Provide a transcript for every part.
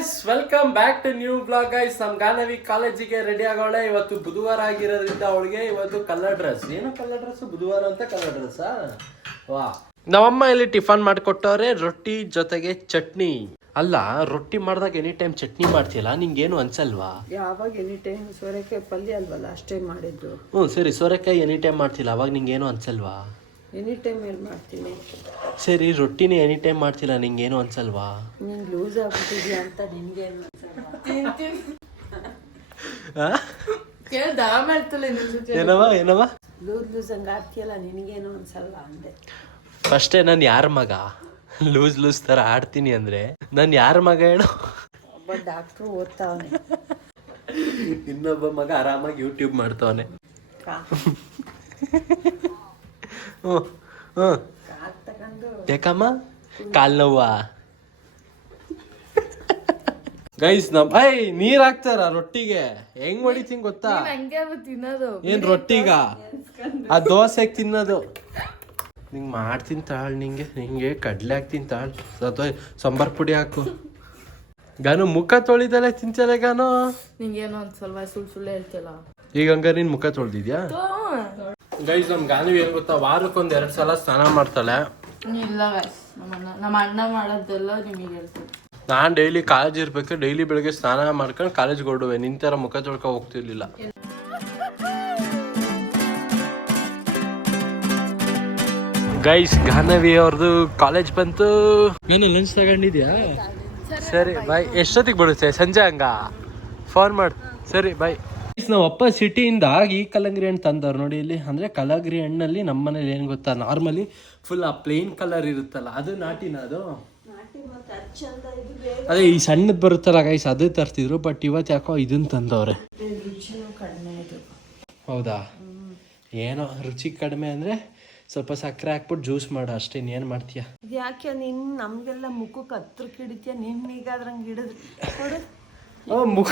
Guys, welcome back to new blog. Guys, ನಮ್ ಗಾನವಿ ಕಾಲೇಜಿಗೆ ready ಆಗೋಳೆ. ಇವತ್ತು ಬುಧವಾರ ಆಗಿರೋದ್ರಿಂದ ಅವಳಿಗೆ ಇವತ್ತು ಕಲರ್ ಡ್ರೆಸ್. ಏನು ಕಲರ್ ಡ್ರೆಸ್? ಬುಧವಾರ ಅಂತ ಕಲರ್ ಡ್ರೆಸ್. ವಾ, ನಮ್ಮಮ್ಮ ಇಲ್ಲಿ ಟಿಫನ್ ಮಾಡಿಕೊಟ್ಟವ್ರೆ. ರೊಟ್ಟಿ ಜೊತೆಗೆ ಚಟ್ನಿ. ಅಲ್ಲ, ರೊಟ್ಟಿ ಮಾಡಿದಾಗ ಎನಿ ಟೈಮ್ ಚಟ್ನಿ ಮಾಡ್ತಿಲ್ಲ, ನಿಂಗೇನು ಅನ್ಸಲ್ವಾ? ಯಾವಾಗ ಎನಿ ಟೈಮ್ ಸೋರೆಕಾಯಿ ಪಲ್ಯ ಅಲ್ವಲ್ಲ, ಅಷ್ಟೇ ಮಾಡಿದ್ದು. ಸರಿ, ಸೋರೆಕಾಯಿ ಎನಿ ಟೈಮ್ ಮಾಡ್ತಿಲ್ಲ, ಅವಾಗ ನಿಂಗೇನು ಅನ್ಸಲ್ವಾ? ಎನಿ ಟೈಮ್ ಎಲ್ಲಿ ಮಾಡ್ತೀನಿ. ಸರಿ, ರೊಟ್ಟಿನೇ ಎನಿ ಟೈಮ್ ಮಾಡ್ತಿಲ್ಲ, ನಿಂಗೇನು ಅನ್ಸಲ್ವಾ? ನೀನ್ ಲೂಸ್ ಆಗ್ಬಿಟ್ಟಿದ್ಯಾ ಅಂತ ನಿನ್ಗೆ ಏನವ ಲೂಸ್ ಹಂಗ ಆಗ್ತಿಯಲ್ಲ, ನಿನ್ಗೇನು ಅನ್ಸಲ್ವ ಅಂದೆ. ಫಸ್ಟೇ ನಾನು ಯಾರ ಮಗ ಲೂಸ್ ತರ ಆಡ್ತೀನಿ ಅಂದ್ರೆ ನಾನು ಯಾರ ಮಗ ಹೇಳು? ಒಬ್ಬ ಡಾಕ್ಟ್ರು ಓದ್ತಾವನೆ, ಇನ್ನೊಬ್ಬ ಮಗ ಆರಾಮಾಗಿ ಯೂಟ್ಯೂಬ್ ಮಾಡ್ತಾವನೆ. ಯಾಕಮ್ಮ ಕಾಲ್ ನೋವಾ? ಗೈಸ್, ನೀರ್ ಹಾಕ್ತಾರ ರೊಟ್ಟಿಗೆ, ಹೆಂಗ್ ಹೊಡಿತೀನಿ ಗೊತ್ತಾ? ಏನ್ ರೊಟ್ಟಿಗ? ಆ ದೋಸೆಗೆ ತಿನ್ನೋದು. ನಿಂಗೆ ಮಾಡ್ತೀನಿ ತಾಳ್, ನಿಂಗೆ ಕಡ್ಲೆ ಹಾಕ್ತೀನಿ ತಾಳ್. ಅಥವಾ ಸಾಂಬಾರ್ ಪುಡಿ ಹಾಕು. ಗಾನು ಮುಖ ತೊಳಿದಲೆ ತಿಂತಲೆ ಗಾನು. ನಿಂಗೇನು ಅನ್ಸಲ್ವಾ? ಸುಳ್ಳು ಹೇಳ್ತಿಲ್ಲ. ಈಗ ಹಂಗಾರೆ ನಿನ್ ಮುಖ ತೊಳ್ದಿದ್ಯಾ? ಗೈಸ್, ನಮ್ ಗಾನು ಏನ್ ಗೊತ್ತಾ, ವಾರಕ್ಕೊಂದ್ 2 ಸಲ ಸ್ನಾನ ಮಾಡ್ತಾಳೆ. ಇಲ್ಲ ಗೈಸ್, ನಮ್ಮ ಅಣ್ಣ ಮಾಡೋದೆಲ್ಲ ನಿಮಗೆ ಹೇಳ್ತೀನಿ. ನಾನ್ ಡೈಲಿ ಕಾಲೇಜ್ ಇರ್ಬೇಕು, ಡೈಲಿ ಬೆಳಗ್ಗೆ ಸ್ನಾನ ಮಾಡ್ಕೊಂಡು ಕಾಲೇಜ್ಗೆ ಹೊರಡುವೆ. ನಿಂತರ ಮುಖ ತೊಳ್ಕೊ ಹೋಗ್ತಿರ್ಲಿಲ್ಲ. ಗೈಸ್, ಗಾನವಿ ಅವ್ರದ್ದು ಕಾಲೇಜ್ ಬಂತು. ನಾನು ಲಂಚ್ ತಗೊಂಡಿದ್ಯಾ? ಸರಿ ಬಾಯ್. ಎಷ್ಟೊತ್ತಿಗೆ ಬಿಡುತ್ತೆ? ಸಂಜೆ ಹಂಗ ಫೋನ್ ಮಾಡು. ಸರಿ ಬಾಯ್. ನಾವು ಅಪ್ಪ ಸಿಟಿಯಿಂದ ಈ ಕಲ್ಲಂಗರಿ ಹಣ್ಣು ತಂದವ್ರು ನೋಡಿ ಇಲ್ಲಿ. ಅಂದ್ರೆ ಕಲ್ಲಂಗರಿ ಹಣ್ಣಲ್ಲಿ ನಮ್ಮ ಮನೇಲಿ ಏನ್ ಗೊತ್ತಾ, ನಾರ್ಮಲಿ ಫುಲ್ ಆ ಪ್ಲೇನ್ ಕಲರ್ ಇರುತ್ತಲ್ಲ, ಅದು ನಾಟಿನ. ಅದು ಅದೇ ಈ ಸಣ್ಣದ್ ಬರುತ್ತಲ್ಲ ಗೈಸ್, ಅದೇ ತರ್ತಿದ್ರು. ಬಟ್ ಇವತ್ತು ಯಾಕೋ ಇದನ್ನ ತಂದವ್ರೆ. ಹೌದಾ? ಏನೋ ರುಚಿ ಕಡಿಮೆ ಅಂದ್ರೆ ಸ್ವಲ್ಪ ಸಕ್ಕರೆ ಹಾಕ್ಬಿಟ್ಟು ಜ್ಯೂಸ್ ಮಾಡು ಅಷ್ಟೇ. ಇನ್ನೇನು ಮಾಡ್ತೀಯ? ಯಾಕೆ ನೀನ್ ನಮ್ಗೆಲ್ಲ ಮುಖಕ್ಕೆ ಹತ್ರಕ್ಕೆ ಹಿಡಿತೀಯ? ನಿನ್ಗಾದ್ರಂಗೆ ಹಿಡಿದ್ರು ಮುಖ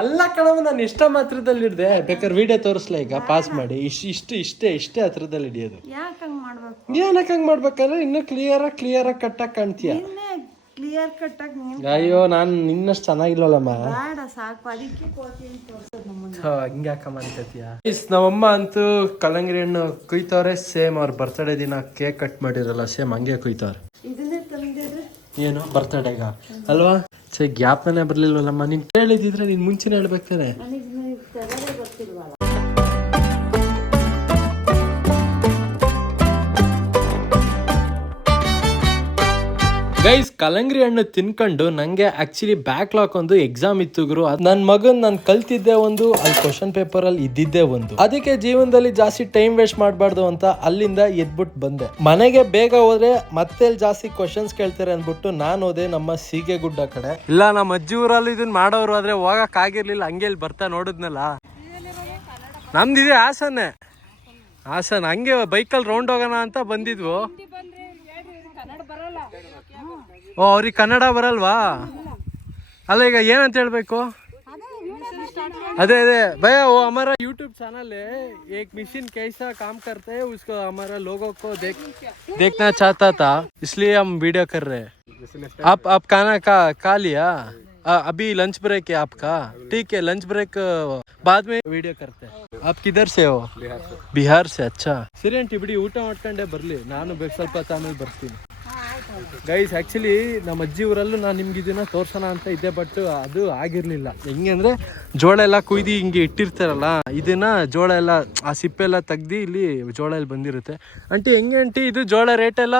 ಅಲ್ಲ ಕಣವ, ನಾನು ಇಷ್ಟ ಮಾತ್ರದಲ್ಲಿ ಹಿಡ್ದೆ. ಬೇಕಾದ್ರೆ ವಿಡಿಯೋ ತೋರಿಸ್ಲಾ ಈಗ ಪಾಸ್ ಮಾಡಿ? ಇಷ್ಟೇ ಹತ್ರದಲ್ಲಿ ಹಿಡಿಯೋದು. ಯಾಕೆ ಹಂಗೆ ಮಾಡ್ಬೇಕು? ಏನಕ್ಕೆ ಹಂಗೆ ಮಾಡ್ಬೇಕಂದ್ರೆ ಇನ್ನೂ ಕ್ಲಿಯರ್ ಕಟ್ಟಾಗಿ ಕಾಣ್ತೀಯ. ಕ್ಲಿಯರ್ ಕಟ್ಟಾಗಿ. ಅಯ್ಯೋ, ನಾನು ನಿನ್ನಷ್ಟು ಚೆನ್ನಾಗಿಲ್ವಲ್ಲಮ್ಮ. ಬೇಡ ಸಾಕು, ಅದಕ್ಕೆ ಹಿಂಗೆ ಯಾಕಮ್ಮ ಅನ್ಕೋತೀಯ? ನಮ್ಮಮ್ಮ ಅಂತೂ ಕಲ್ಲಂಗರಿ ಹಣ್ಣು ಕುಯ್ತವ್ರೆ. ಸೇಮ್ ಅವ್ರ ಬರ್ತಡೇ ದಿನ ಕೇಕ್ ಕಟ್ ಮಾಡಿರಲ್ಲ, ಸೇಮ್ ಹಂಗೆ ಕುಯ್ತವ್ರೆ. ಇದನ್ನೇ ತಂದಿದ್ರೆ ಏನು ಬರ್ತಡೇಗ ಅಲ್ವಾ? ಸರಿ, ಜ್ಞಾಪನೆ ಬರ್ಲಿಲ್ವಲ್ಲಮ್ಮ. ನೀನ್ ಕೇಳಿದಿದ್ರೆ ನೀನ್ ಮುಂಚೆನೆ ಹೇಳ್ಬೇಕಾರೆ. ಗೊತ್ತಿಲ್ವಲ್ಲ. ಗೈಸ್, ಕಲ್ಲಂಗರಿ ಹಣ್ಣು ತಿನ್ಕೊಂಡು ನಂಗೆ ಆಕ್ಚುಲಿ ಬ್ಯಾಕ್ಲಾಗ್ ಒಂದು ಎಕ್ಸಾಮ್ ಇತ್ತು ಗುರು. ನನ್ನ ಮಗನ್ ನಾನು ಕಲ್ತಿದ್ದೆ ಒಂದು, ಅಲ್ಲಿ ಕ್ವಶನ್ ಪೇಪರ್ ಅಲ್ಲಿ ಇದ್ದಿದ್ದೆ ಒಂದು. ಅದಕ್ಕೆ ಜೀವನದಲ್ಲಿ ಜಾಸ್ತಿ ಟೈಮ್ ವೇಸ್ಟ್ ಮಾಡಬಾರ್ದು ಅಂತ ಅಲ್ಲಿಂದ ಎದ್ಬಿಟ್ಟು ಬಂದೆ. ಮನೆಗೆ ಬೇಗ ಹೋದ್ರೆ ಮತ್ತೆ ಜಾಸ್ತಿ ಕ್ವಶನ್ಸ್ ಕೇಳ್ತಾರೆ ಅಂದ್ಬಿಟ್ಟು ನಾನು ಹೋದೆ ನಮ್ಮ ಸೀಗೆಗುಡ್ಡ ಕಡೆ. ಇಲ್ಲ, ನಮ್ಮ ಅಜ್ಜಿ ಊರಲ್ಲಿ ಇದನ್ನ ಮಾಡೋರು ಆದ್ರೆ ಹೋಗಕ್ ಆಗಿರ್ಲಿಲ್ಲ. ಹಂಗೆ ಇಲ್ಲಿ ಬರ್ತಾ ನೋಡಿದ್ನಲ್ಲ. ನಮ್ದಿದೆ ಹಾಸನ್. ಹಂಗೆ ಬೈಕಲ್ಲಿ ರೌಂಡ್ ಹೋಗೋಣ ಅಂತ ಬಂದಿದ್ವು. ಓ, ಅವ್ರಿಗೆ ಕನ್ನಡ ಬರಲ್ವಾ? ಅಲ್ಲ, ಈಗ ಏನಂತ ಹೇಳ್ಬೇಕು? अरे भैया वो हमारा YouTube चैनल है, एक मशीन कैसा काम करता है उसको हमारा लोगों को देखना चाहता था, इसलिए हम वीडियो कर रहे हैं. आप खाना खा लिया? अभी लंच ब्रेक है आपका? ठीक है, लंच ब्रेक बाद में वीडियो करते हैं. आप किधर से हो? बिहार से. अच्छा ಸರಿ ಆಂಟಿ, ಬಿಡಿ ಊಟ ಮಾಡ್ಕೊಂಡೆ ಬರ್ಲಿ, ನಾನು ಸ್ವಲ್ಪ ಆಮೇಲೆ ಬರ್ತೀನಿ. ಗೈಸ್, ಆಕ್ಚುಲಿ ನಮ್ಮ ಅಜ್ಜಿ ಊರಲ್ಲೂ ನಾನು ನಿಮ್ಗೆ ಇದನ್ನ ತೋರ್ಸೋಣ ಅಂತ ಇದ್ದೆ, ಬಟ್ ಅದು ಆಗಿರ್ಲಿಲ್ಲ. ಹೆಂಗೆ ಅಂದ್ರೆ ಜೋಳ ಎಲ್ಲ ಕುಯ್ದು ಹಿಂಗೆ ಇಟ್ಟಿರ್ತಾರಲ್ಲ, ಇದನ್ನ ಜೋಳ ಎಲ್ಲ ಆ ಸಿಪ್ಪೆ ಎಲ್ಲ ತೆಗ್ದು ಇಲ್ಲಿ ಜೋಳ ಎಲ್ಲ ಬಂದಿರುತ್ತೆ. ಆಂಟಿ ಹೆಂಗೆ ಆಂಟಿ ಇದು ಜೋಳ ರೇಟ್ ಎಲ್ಲ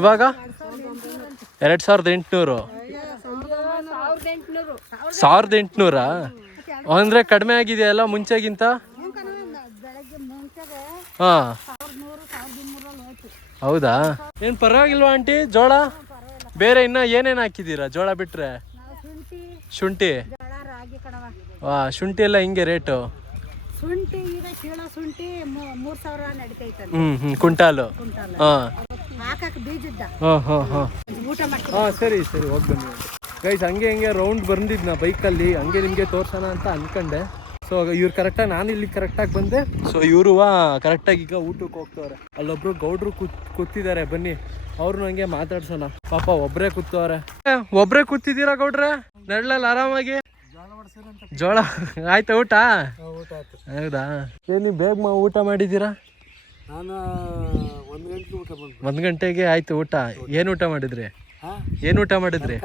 ಇವಾಗ? 2800. 1800 ಅಂದ್ರೆ ಕಡಿಮೆ ಆಗಿದೆಯಲ್ಲ ಮುಂಚೆಗಿಂತ? ಹಾ, ಹೌದಾ? ಏನ್ ಪರವಾಗಿಲ್ವಾ ಆಂಟಿ ಜೋಳ? ಬೇರೆ ಇನ್ನ ಏನೇನ್ ಹಾಕಿದೀರಾ ಜೋಳ ಬಿಟ್ರೆ? ಶುಂಠಿ. ಶುಂಠಿ ಎಲ್ಲ ಹಿಂಗೆ ರೇಟು? ಕ್ವಿಂಟಾಲು. ಸರಿ ಹೋಗಿ ಬನ್ನಿ ಗೈಸ್. ಹಂಗೆ ರೌಂಡ್ ಬಂದಿದ್ನ ಬೈಕಲ್ಲಿ, ಹಂಗೆ ನಿಮ್ಗೆ ತೋರ್ಸೋಣ ಅಂತ ಅನ್ಕೊಂಡೆ. ಸೊ ಇವ್ರು ಕರೆಕ್ಟಾಗಿ ನಾನು ಇಲ್ಲಿ ಕರೆಕ್ಟಾಗಿ ಬಂದೆ. ಸೊ ಇವರು ಕರೆಕ್ಟಾಗಿ ಈಗ ಊಟಕ್ಕೆ ಹೋಗ್ತವ್ರೆ. ಅಲ್ಲೊಬ್ರು ಗೌಡ್ರು ಕೂತಿದ್ದಾರೆ, ಬನ್ನಿ ಅವ್ರು ನಂಗೆ ಮಾತಾಡ್ಸೋಣ. ಪಾಪ ಒಬ್ರೇ ಕೂತವ್ರೆ. ಒಬ್ರೇ ಕೂತಿದ್ದೀರಾ ಗೌಡ್ರೆ ನೆರಳಲ್ಲಿ ಆರಾಮಾಗಿ? ಜೋಳ ಆಯ್ತಾ ಊಟ? ಹೌದಾ, ಏನ್ ನೀವು ಬೇಗ ಊಟ ಮಾಡಿದ್ದೀರಾ? ನಾನು 1 ಗಂಟೆಗೆ ಆಯ್ತು ಊಟ. ಏನು ಊಟ ಮಾಡಿದ್ರಿ? ಏನು ಊಟ ಮಾಡಿದ್ರಿ?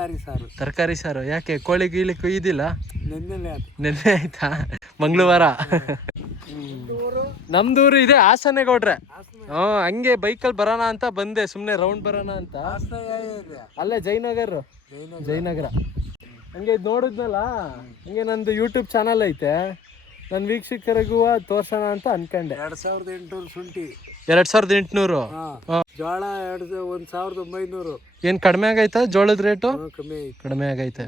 ತರಕಾರಿ ಸಾರು. ಯಾಕೆ ಕೋಳಿ ಗೀಳಿ ಕುಯ್ದಿಲ್ಲ? ನೆನ್ನೆ ಆಯ್ತಾ? ಮಂಗಳವಾರ. ನಮ್ದೂರು ಇದೆ ಹಾಸನೆ ಗೌಡ್ರೆ. ಹಂಗೆ ಬೈಕಲ್ಲಿ ಬರೋಣ ಅಂತ ಬಂದೆ, ಸುಮ್ನೆ ರೌಂಡ್ ಬರೋಣ ಅಂತ. ಅಲ್ಲೇ ಜಯನಗರ. ಹಂಗೆ ನೋಡಿದ್ನಲ್ಲ, ಹಂಗೆ ನಂದು ಯೂಟ್ಯೂಬ್ ಚಾನಲ್ ಐತೆ, ನನ್ನ ವೀಕ್ಷಕರಿಗೂ ತೋರ್ಸೋಣ ಅಂತ ಅನ್ಕೊಂಡೆ. 2800 ಶುಂಠಿ, 2800. ಜೋಳ 1900. ಏನ್ ಕಡಿಮೆ ಆಗೈತಾ ಜೋಳದ ರೇಟು? ಕಡಿಮೆ ಆಗೈತೆ.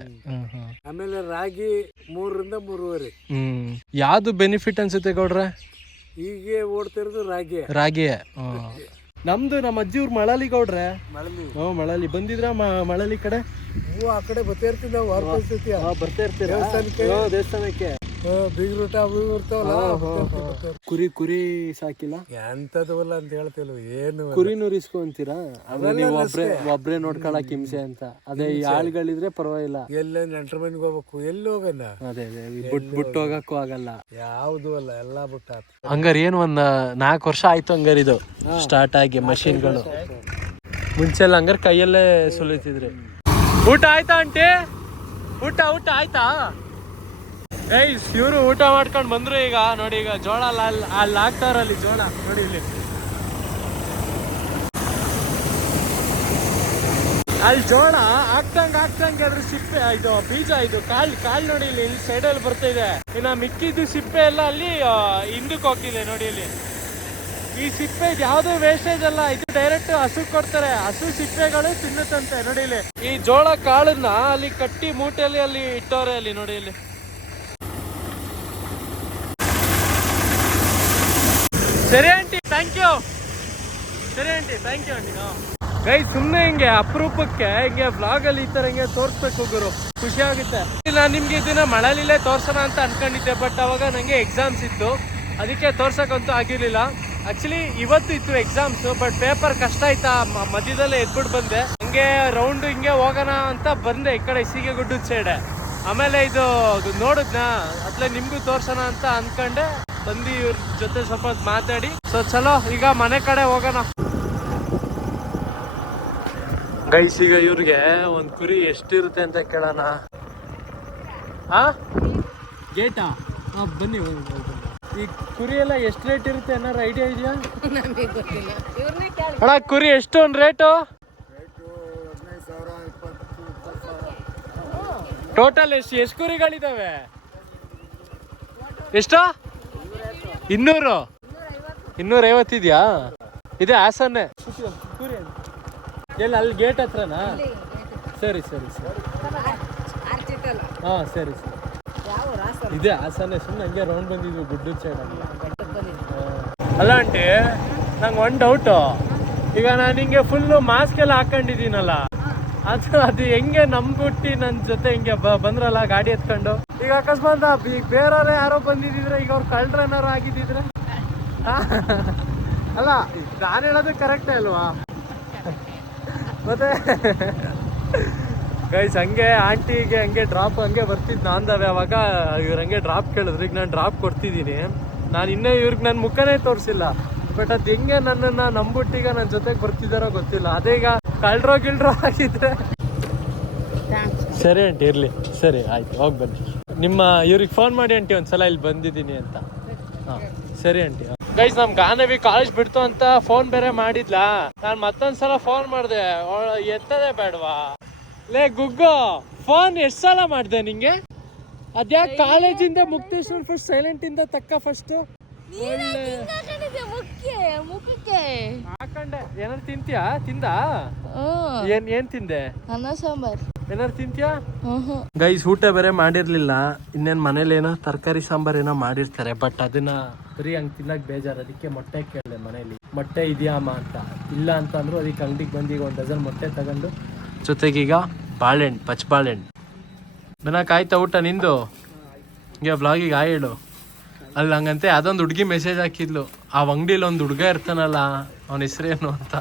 ಆಮೇಲೆ ರಾಗಿ 3 ರಿಂದ 3.5. ಯಾವ್ದು ಬೆನಿಫಿಟ್ ಅನ್ಸುತ್ತೆ ಗೌಡ್ರೆ? ಹೀಗೆ ಓಡ್ತಿರೋದು ರಾಗಿ. ನಮ್ದು ನಮ್ಮ ಅಜ್ಜಿ ಊರ್ ಮಳಲಿ ಗೌಡ್ರೆ. ಮಳಲಿ ಬಂದಿದ್ರ? ಮಳಲಿ ಕಡೆ ಆ ಕಡೆ ಬರ್ತಾ ಇರ್ತೀವಿ ನಾವು. ಬರ್ತಾ ಇರ್ತೀರ ದೇವಸ್ಥಾನಕ್ಕೆ? ಬೀಗ್ರೂಟ ಕುರಿ ಸಾಕಿಲ್ಲ? ಎಂತದವಲ್ಲ ಅಂತ ಹೇಳ್ತಿಲ್ವ, ಏನು ಕುರಿನೂ ರಿಸ್ಕು ಅಂತೀರಾ? ಅದೇ ನೀವು ಒಬ್ರೇ ನೋಡ್ಕೊಳಕ್ ಹಿಂಸೆ ಅಂತ. ಅದೇ ಈ ಆಳ್ಗಳಿದ್ರೆ ಪರವಾಗಿಲ್ಲ. ಎಲ್ಲ ನೆಂಟ್ರ ಮನೆಗೆ ಹೋಗ್ಬೇಕು, ಎಲ್ಲಿ ಹೋಗಲ್ಲ. ಅದೇ ಬಿಟ್ಟು ಹೋಗಕ್ಕೂ ಆಗಲ್ಲ. ಯಾವ್ದು ಅಲ್ಲ, ಎಲ್ಲಾ ಬಿಟ್ಟ. ಹಂಗಾರ ಏನು 4 ವರ್ಷ ಆಯ್ತು ಹಂಗಾರ ಇದು ಸ್ಟಾರ್ಟ್ ಆಗಿ ಮಷಿನ್ಗಳು. ಮುಂಚೆಲ್ಲ ಹಂಗಾರ ಕೈಯಲ್ಲೇ ಸುಲಿತಿದ್ರಿ. ಊಟ ಆಯ್ತಾ ಆಂಟಿ? ಊಟ ಆಯ್ತಾ? ಇವರು ಊಟ ಮಾಡ್ಕೊಂಡು ಬಂದ್ರು. ಈಗ ನೋಡಿ, ಈಗ ಜೋಳ ಅಲ್ಲಿ ಹಾಕ್ತಾರಲ್ಲಿ ಜೋಳ ನೋಡಿ, ಇಲ್ಲಿ ಅಲ್ಲಿ ಜೋಳ ಹಾಕ್ತಂಗೆ ಅದ್ರ ಸಿಪ್ಪೆ, ಇದು ಬೀಜ, ಇದು ಕಾಳು ನೋಡಿ ಇಲ್ಲಿ ಸೈಡಲ್ಲಿ ಬರ್ತಾ ಇದೆ. ಇನ್ನು ಮಿಕ್ಕಿದ್ದು ಸಿಪ್ಪೆ ಎಲ್ಲ ಅಲ್ಲಿ ಹಿಂದಕ್ಕೆ ಹೋಗ್ತಿದೆ ನೋಡಿ. ಇಲ್ಲಿ ಈ ಸಿಪ್ಪೆ ಯಾವ್ದು ವೇಸ್ಟೇಜ್ ಅಲ್ಲ, ಇದು ಡೈರೆಕ್ಟ್ ಹಸು ಕೊಡ್ತಾರೆ. ಹಸು ಸಿಪ್ಪೆಗಳು ತಿನ್ನುತ್ತಂತೆ ನೋಡಿ. ಇಲ್ಲಿ ಈ ಜೋಳ ಕಾಳನ್ನ ಅಲ್ಲಿ ಕಟ್ಟಿ ಮೂಟೆಯಲ್ಲಿ ಅಲ್ಲಿ ಇಟ್ಟವ್ರೆ ಅಲ್ಲಿ ನೋಡಿ. ಇಲ್ಲಿ ಸರಿ ಆಂಟಿ, ಥ್ಯಾಂಕ್ ಯು. ಆಂಟಿ. ಗೈ ಸುಮ್ಮನೆ ಹಿಂಗೆ ಅಪರೂಪಕ್ಕೆ ಹಿಂಗೆ ಬ್ಲಾಗ್ ಅಲ್ಲಿ ಈ ತರ ಹಿಂಗೆ ತೋರ್ಸ್ಬೇಕು ಗುರು, ಖುಷಿ ಆಗುತ್ತೆ. ನಾನು ನಿಮ್ಗೆ ಇದನ್ನ ಮಳಲಿಲ್ಲೇ ತೋರ್ಸೋಣ ಅಂತ ಅನ್ಕೊಂಡಿದ್ದೆ, ಬಟ್ ಅವಾಗ ನಂಗೆ ಎಕ್ಸಾಮ್ಸ್ ಇತ್ತು, ಅದಕ್ಕೆ ತೋರ್ಸಕ್ಕಂತೂ ಆಗಿರ್ಲಿಲ್ಲ. ಆಕ್ಚುಲಿ ಇವತ್ತು ಇತ್ತು ಎಕ್ಸಾಮ್ಸ್, ಬಟ್ ಪೇಪರ್ ಕಷ್ಟ ಆಯ್ತಾ, ಮಧ್ಯದಲ್ಲೇ ಎದ್ಬಿಟ್ಟು ಬಂದೆ. ಹಂಗೆ ರೌಂಡ್ ಹಿಂಗೆ ಹೋಗೋಣ ಅಂತ ಬಂದೆ ಈ ಕಡೆ ಸೀಗೆಗುಡ್ಡದ ಸೈಡ್. ಆಮೇಲೆ ಇದು ನೋಡಿದ್ನ, ಅತ್ಲೇ ನಿಮ್ಗೂ ತೋರ್ಸೋಣ ಅಂತ ಅನ್ಕೊಂಡೆ ಬಂದು ಇವ್ರ ಜೊತೆ ಸ್ವಲ್ಪ ಮಾತಾಡಿ. ಸೊ ಚಲೋ, ಈಗ ಮನೆ ಕಡೆ ಹೋಗೋಣ. ಗೈಸ್, ಈಗ ಇವ್ರಿಗೆ ಒಂದ್ ಕುರಿ ಎಷ್ಟಿರುತ್ತೆ ಅಂತ ಕೇಳೋಣ. ಗೇಟಾ? ಬನ್ನಿ. ಈ ಕುರಿ ಎಲ್ಲ ಎಷ್ಟು ರೇಟ್ ಇರುತ್ತೆ ಏನಾರು ಐಡಿಯಾ ಇದೆಯಾ? ಅಣ್ಣ ಕುರಿ ಎಷ್ಟು ಒಂದು ರೇಟು? ಟೋಟಲ್ ಎಷ್ಟು ಕುರಿಗಳಿದಾವೆ? ಎಷ್ಟು? 250 ಇದೆಯಾ? ಇದೆ ಹಾಸನ್ನೇ ಕುರಿ. ಎಲ್ಲಿ ಅಲ್ಲಿ ಗೇಟ್ ಹತ್ರನಾ? ಸರಿ. ಹಾಂ ಸರಿ. ಇದೆ ಹಾಸನ್ನೇ, ಸುಮ್ಮನೆ ಹಂಗೆ ರೌಂಡ್ ಬಂದಿದ್ವಿ ಗುಡ್ಡದ ಸೈಡ್ ಅಲ್ಲಿ. ಅಲ್ಲ ಆಂಟಿ, ನಂಗೆ ಒಂದು ಡೌಟು. ಈಗ ನಾನು ಹಿಂಗೆ ಫುಲ್ಲು ಮಾಸ್ಕ್ ಎಲ್ಲ ಹಾಕೊಂಡಿದ್ದೀನಲ್ಲ, ಅದು ಹೆಂಗೆ ನಂಬ್ಬಿಟ್ಟು ನನ್ನ ಜೊತೆ ಹಿಂಗೆ ಬಂದ್ರಲ್ಲ ಗಾಡಿ ಎತ್ಕೊಂಡು. ಈಗ ಅಕಸ್ಮಾತ್ ಈಗ ಬೇರೆಯವ್ರೆ ಯಾರೋ ಬಂದಿದ್ದಿದ್ರೆ, ಈಗ ಅವ್ರು ಕಳ್ರೇನಾರು ಆಗಿದ್ದಿದ್ರೆ? ಅಲ್ಲ, ನಾನು ಹೇಳೋದು ಕರೆಕ್ಟೇ ಅಲ್ವಾ? ಮತ್ತೆ ಗೈಸ್ ಹಂಗೆ ಆಂಟಿಗೆ ಹಂಗೆ ಡ್ರಾಪ್ ಹಂಗೆ ಬರ್ತಿದ್ದು ನಾಂದವೆ. ಅವಾಗ ಇವ್ರು ಹಂಗೆ ಡ್ರಾಪ್ ಕೇಳಿದ್ರು, ಈಗ ನಾನು ಡ್ರಾಪ್ ಕೊಡ್ತಿದ್ದೀನಿ. ನಾನು ಇನ್ನೂ ಇವ್ರಿಗೆ ನನ್ನ ಮುಖನೇ ತೋರಿಸಿಲ್ಲ, ಬಟ್ ಅದು ಹೆಂಗೆ ನನ್ನನ್ನು ನಂಬಿಟ್ಟೀಗ ನನ್ನ ಜೊತೆಗೆ ಬರ್ತಿದ್ದಾರೋ ಗೊತ್ತಿಲ್ಲ. ಅದೇ ಈಗ ಗಿಲ್ಡ್ರೋ ಆಗಿದ್ರೆ. ಸರಿ ಆಂಟಿ, ಇರಲಿ. ಸರಿ ಆಯ್ತು, ಹೋಗಿ ಬನ್ನಿ. ನಿಮ್ಮ ಇವ್ರಿಗೆ ಫೋನ್ ಮಾಡಿ ಆಂಟಿ ಒಂದ್ಸಲ ಇಲ್ಲಿ ಬಂದಿದ್ದೀನಿ ಅಂತ. ಹಾಂ ಸರಿ ಆಂಟಿ. ಗೈಸ್, ನಮ್ ಗಾನವಿ ಕಾಲೇಜ್ ಬಿಡ್ತು ಅಂತ ಫೋನ್ ಬೇರೆ ಮಾಡಿದ್ಲಾ. ನಾನು ಮತ್ತೊಂದ್ಸಲ ಫೋನ್ ಮಾಡಿದೆ, ಎತ್ತದೇ ಬೇಡವಾ? ಲೇ ಗುಗ್ಗು, ಫೋನ್ ಎಷ್ಟು ಸಲ ಮಾಡಿದೆ ನಿಂಗೆ? ಅದ್ಯಾಕೆ ಕಾಲೇಜಿಂದ ಮುಕ್ತೇಶ್ವರ ಫಸ್ಟ್ ಸೈಲೆಂಟ್ ಇಂದ ತಕ್ಕ ಫಸ್ಟ್ ಹಾಕೊಂಡೆ. ಏನಾರು ತಿಂತೀಯಾ? ಏನ್ ತಿಂದೆ? ಅನ್ನ ಸಾಂಬಾರ್. ಏನಾರು ತಿಂತೀಯಾ? ಗೈಸ್, ಊಟ ಬೇರೆ ಮಾಡಿರ್ಲಿಲ್ಲ. ಇನ್ನೇನ್ ಮನೇಲಿ ಏನೋ ತರಕಾರಿ ಸಾಂಬಾರ್ ಏನೋ ಮಾಡಿರ್ತಾರೆ, ಬಟ್ ಅದನ್ನ ಬರೀ ಹಂಗೆ ತಿನ್ನಕ್ ಬೇಜಾರು. ಅದಕ್ಕೆ ಮೊಟ್ಟೆ ಕೇಳಿದೆ ಮನೇಲಿ, ಮೊಟ್ಟೆ ಇದೆಯಾ ಅಮ್ಮ ಅಂತ. ಇಲ್ಲ ಅಂತ ಅಂದ್ರು. ಅದಕ್ಕೆ ಅಂಗಡಿಗೆ ಬಂದು 1 ಡಜನ್ ಮೊಟ್ಟೆ ತಗೊಂಡು, ಜೊತೆಗೀಗ ಬಾಳೆಹಣ್ಣು, ಪಚ್ಚ ಬಾಳೆಹಣ್ಣು. ಬೆನಕ್ ಆಯ್ತಾ ಊಟ ನಿಂದು? ಈಗ ಬ್ಲಾಗಿಗೆ ಆಯ್ ಹೇಳು. ಅಲ್ಲಿ ಹಂಗಂತೆ ಅದೊಂದು ಹುಡುಗಿ ಮೆಸೇಜ್ ಹಾಕಿದ್ಲು, ಆ ಅಂಗಡಿಲಿ ಒಂದು ಹುಡುಗ ಇರ್ತಾನಲ್ಲ ಅವನ ಹೆಸರೇನು ಅಂತ.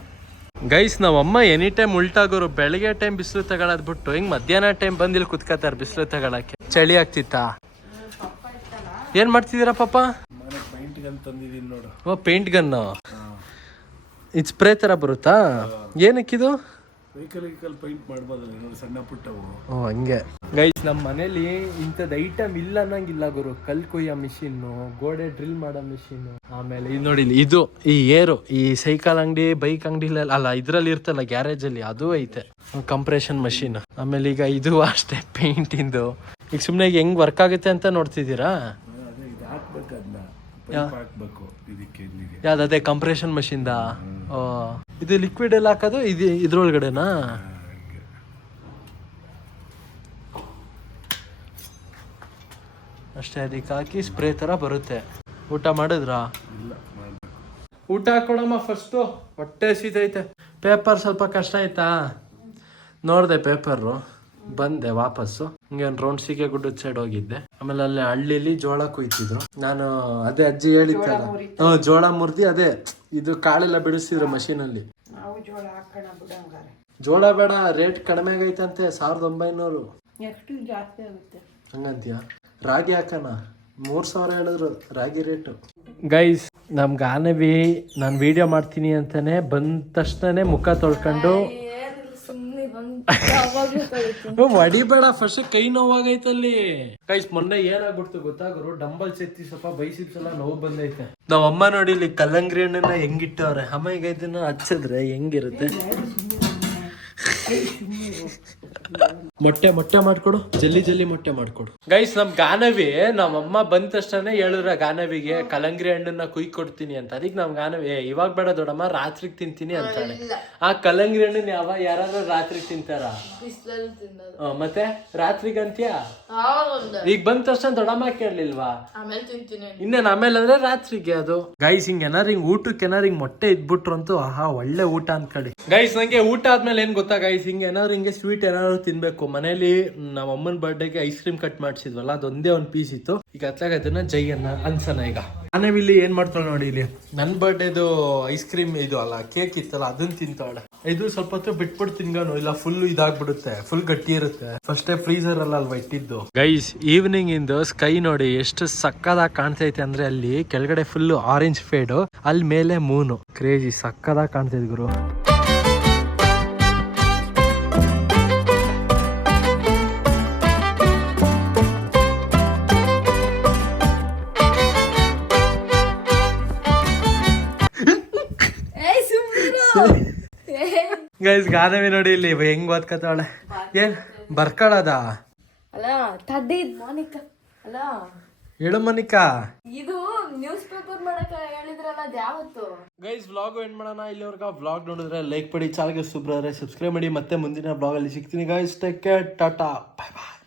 ಗೈಸ್ ನಾವಮ್ಮ ಎನಿ ಟೈಮ್ ಉಲ್ಟಾಗೋರು, ಬೆಳಗ್ಗೆ ಟೈಮ್ ಬಿಸಿಲು ತಗೊಳದ್ ಬಿಟ್ಟು ಹಿಂಗ್ ಮಧ್ಯಾಹ್ನ ಟೈಮ್ ಬಂದಿಲ್ಲಿ ಕುತ್ಕೋತಾರೆ ಬಿಸಿಲು ತಗೊಳಕ್ಕೆ. ಚಳಿ ಆಗ್ತಿತ್ತಾ? ಏನ್ ಮಾಡ್ತಿದ್ದೀರಾ ಪಾಪ? ಪೈಂಟ್ ಗನ್ ತಂದಿದ್ದೀನಿ ನೋಡು. ಓ ಪೇಂಟ್ ಗನ್ನು, ಇದು ಸ್ಪ್ರೇ ತರ ಬರುತ್ತಾ? ಏನಕ್ಕಿದು? ವೆಹಿಕಲ್ ಪೈಂಟ್ ಮಾಡ್ಬೋದಲ್ಲ ನೋಡಿ, ಸಣ್ಣ ಪುಟ್ಟವು. ಓ ಹಂಗೆ. ಗೈಸ್ ನಮ್ಮ ಮನೇಲಿ ಇಂಥದ್ದು ಐಟಮ್ ಇಲ್ಲ ಅನ್ನಂಗಿಲ್ಲ ಗುರು. ಕಲ್ ಕೊಯ್ಯೋ ಮಿಷಿನ್ನು, ಗೋಡೆ ಡ್ರಿಲ್ ಮಾಡೋ ಮಿಷಿನ್ನು, ಆಮೇಲೆ ಇದು ನೋಡಿ ಇದು ಈ ಏರು ಈ ಸೈಕಲ್ ಅಂಗಡಿ ಬೈಕ್ ಅಂಗಡಿ ಅಲ್ಲ ಇದ್ರಲ್ಲಿ ಇರ್ತಲ್ಲ ಗ್ಯಾರೇಜ್ ಅಲ್ಲಿ, ಅದು ಐತೆ ಕಂಪ್ರೆಷನ್ ಮಷೀನ್. ಆಮೇಲೆ ಈಗ ಇದು ಅಷ್ಟೇ ಪೇಂಟ್ ಇಂದು. ಈಗ ಸುಮ್ಮನೆ ಈಗ ಹೆಂಗ್ ವರ್ಕ್ ಆಗುತ್ತೆ ಅಂತ ನೋಡ್ತಿದ್ದೀರಾ? ಅದೇ ಇದು ಹಾಕ್ಬೇಕು, ಅದನ್ನ ಪೈಪ್ ಹಾಕ್ಬೇಕು ಇದಕ್ಕೆ ಇಲ್ಲಿಗೆ. ಯಾವ್ದೇ ಕಂಪ್ರೆಷನ್ ಮಷಿನ್ದ? ಇದು ಲಿಕ್ವಿಡ್ ಎಲ್ಲ ಹಾಕೋದು ಇದು ಇದ್ರೊಳಗಡೆನಾ? ಅಷ್ಟೇ, ಅದಕ್ಕೆ ಹಾಕಿ ಸ್ಪ್ರೇ ತರ ಬರುತ್ತೆ. ಊಟ ಮಾಡಿದ್ರಾ? ಊಟ ಹಾಕೊಡಮ್ಮ ಫಸ್ಟು, ಹೊಟ್ಟೆ ಹಸಿತೈತೆ. ಪೇಪರ್ ಸ್ವಲ್ಪ ಕಷ್ಟ ಆಯ್ತಾ? ನೋಡಿದೆ ಪೇಪರು, ಬಂದೆ ವಾಪಸ್ಸು. ಹಿಂಗೆ ಒಂದು ರೌಂಡ್ಸಿಗೆ ಗುಡ್ಡದ ಸೈಡ್ ಹೋಗಿದ್ದೆ. ಆಮೇಲೆ ಅಲ್ಲಿ ಹಳ್ಳಿಲಿ ಜೋಳ ಕುಯ್ತಿದ್ರು. ನಾನು ಅದೇ ಅಜ್ಜಿ ಹೇಳಿತ್ತಲ್ಲ, ಜೋಳ ಮುರ್ದಿ ಅದೇ ಇದು ಕಾಳೆಲ್ಲ ಬಿಡಿಸ್ತಿದ್ರು ಮಷೀನಲ್ಲಿ. ಜೋಳ ಬೇಡ, ರೇಟ್ ಕಡಿಮೆ ಆಗೈತಂತೆ, 1900. ಎಷ್ಟು ಜಾಸ್ತಿ ಆಗುತ್ತೆ ಹಂಗಂತೀಯ? ರಾಗಿ ಹಾಕೋಣ, 3000 ಹೇಳಿದ್ರು ರಾಗಿ ರೇಟು. ಗೈಸ್ ನಮ್ಗೆ ಆನೆವಿ ನಾನು ವಿಡಿಯೋ ಮಾಡ್ತೀನಿ ಅಂತಾನೆ ಬಂದ ತಕ್ಷಣನೇ ಮುಖ ತೊಳ್ಕೊಂಡು ಹೊಡಿಬೇಡ, ಫಸ್ಟ್ ಕೈ ನೋವಾಗೈತಲ್ಲಿ. ಗೈಸ್ ಮೊನ್ನೆ ಏನಾಗ್ಬಿಡ್ತು ಗೊತ್ತಾಗರು, ಡಂಬಲ್ಸ್ ಎತ್ತಿ ಸ್ವಲ್ಪ ಬೈಸಿಪ್ಸ್ ಎಲ್ಲ ನೋವು ಬಂದೈತೆ. ನಾವ್ ಅಮ್ಮ ನೋಡಿ ಇಲ್ಲಿ ಕಲ್ಲಂಗರಿ ಹಣ್ಣನ್ನ ಹೆಂಗಿಟ್ಟವ್ರೆ. ಅಮ್ಮ ಈಗ ಇದನ್ನ ಹಚ್ಚಿದ್ರೆ ಹೆಂಗಿರುತ್ತೆ? ಮೊಟ್ಟೆ ಮಾಡ್ಕೊಡು, ಜಲ್ಲಿ ಮೊಟ್ಟೆ ಮಾಡ್ಕೊಡು. ಗೈಸ್ ನಮ್ ಗಾನವಿ ನಮ್ಮಮ್ಮ ಬಂದ ತಕ್ಷಣ ಹೇಳಿದ್ರ ಗಾನವಿಗೆ ಕಲ್ಲಂಗರಿ ಹಣ್ಣನ್ನ ಕುಯ್ ಕೊಡ್ತೀನಿ ಅಂತ. ಅದಕ್ಕೆ ನಮ್ ಗಾನವಿ ಇವಾಗ ಬೇಡ ದೊಡ್ಡಮ್ಮ, ರಾತ್ರಿಗೆ ತಿಂತೀನಿ ಅಂತಾಳೆ. ಆ ಕಲ್ಲಂಗರಿ ಹಣ್ಣನ್ನ ಯಾರಾದ್ರೂ ರಾತ್ರಿಗೆ ತಿಂತಾರ? ಮತ್ತೆ ರಾತ್ರಿಗೆ ಅಂತ್ಯ? ಈಗ ಬಂದ ತಕ್ಷಣ ದೊಡ್ಡಮ್ಮ ಕೇಳಲಿಲ್ವಾ? ಇನ್ನೇನ್ ಆಮೇಲೆ ಅಂದ್ರೆ ರಾತ್ರಿಗೆ ಅದು. ಗೈಸ್ ಹಿಂಗ್ ಏನಾರು ಹಿಂಗ್ ಊಟಕ್ಕೆ ಏನಾರು ಹಿಂಗ್ ಮೊಟ್ಟೆ ಇದ್ಬಿಟ್ರು ಅಂತೂ ಆಹಾ ಒಳ್ಳೆ ಊಟ ಅನ್ಕಡಿ. ಗೈಸ್ ನಂಗೆ ಊಟ ಆದ್ಮೇಲೆ ಏನ್ ಗೊತ್ತಾ ಗೈಸ್, ಹಿಂಗೆ ಏನಾದ್ರು ಹಿಂಗೆ ಸ್ವೀಟ್ ಏನಾದ್ರು ತಿನ್ಬೇಕು. ಮನೇಲಿ ನಮ್ಮ ಅಮ್ಮನ ಬರ್ಡೇಗೆ ಐಸ್ ಕ್ರೀಮ್ ಕಟ್ ಮಾಡ್ಸಿದ್ವಲ್ಲ, ಅದೊಂದೇ ಒಂದು ಪೀಸ್ ಇತ್ತು. ಈಗ ಅತ್ಲಾಗ ಅದನ್ನ ಜೈ ಅನ್ಸನ. ಈಗ ನಾನೇ ಇಲ್ಲಿ ಏನ್ ಮಾಡ್ತಾಳೆ ನೋಡಿ, ಇಲ್ಲಿ ನನ್ ಬರ್ಡೇದು ಐಸ್ ಕ್ರೀಮ್ ಇದು ಅಲ್ಲ ಕೇಕ್ ಇತ್ತಲ್ಲ ಅದನ್ನ ತಿಂತಾಳೆ. ಇದು ಸ್ವಲ್ಪ ಹೊತ್ತು ಬಿಟ್ಬಿಟ್ಟು ತಿನ್ಗಾನು, ಇಲ್ಲ ಫುಲ್ ಇದಾಗ್ಬಿಡುತ್ತೆ, ಫುಲ್ ಗಟ್ಟಿ ಇರುತ್ತೆ. ಫಸ್ಟೇ ಫ್ರೀಸರ್ ಅಲ್ವಾ ಇಟ್ಟಿದ್ದು. ಗೈಸ್ ಈವ್ನಿಂಗ್ ಇಂದು ಸ್ಕೈ ನೋಡಿ ಎಷ್ಟು ಸಕ್ಕದಾಗಿ ಕಾಣ್ತೈತೆ ಅಂದ್ರೆ, ಅಲ್ಲಿ ಕೆಳಗಡೆ ಫುಲ್ ಆರೆಂಜ್ ಫೇಡು, ಅಲ್ಲಿ ಮೇಲೆ ಮೂನು. ಕ್ರೇಜಿ ಸಕ್ಕದಾಗಿ ಕಾಣ್ತೈತೆ ಗುರು. ಗೈಸ್ ಗಾನವಿ ನೋಡಿ ಇಲ್ಲಿ ಹೆಂಗ್ ಓದ್ಕತ್ತಾಳೆ. ಏನ್ ಬರ್ಕಳದ? ಅಲ್ಲ ತಡ್ಡಿದ್ ಮೋನಿಕಾ ಅಲ್ಲ ಹೇಳು ಮೋನಿಕಾ. ಇದು ನ್ಯೂಸ್ ಪೇಪರ್ ಮಾಡಕ ಹೇಳಿದ್ರಲ್ಲ ಅದ್ ಯಾವತ್ತು? ಗೈಸ್ ವ್ಲಾಗ್ ಎಂಡ್ ಮಾಡೋಣ. ಇಲ್ಲಿವರೆಗೂ ವ್ಲಾಗ್ ನೋಡಿದ್ರೆ ಲೈಕ್ ಮಾಡಿ, ಚಾನಲ್ಗೆ ಸಬ್ಸ್ಕ್ರೈಬ್ ಮಾಡಿ. ಮತ್ತೆ ಮುಂದಿನ ವ್ಲಾಗ್ ಅಲ್ಲಿ ಸಿಗ್ತೀನಿ guys. Take care, tata, bye ಬಾಯ್.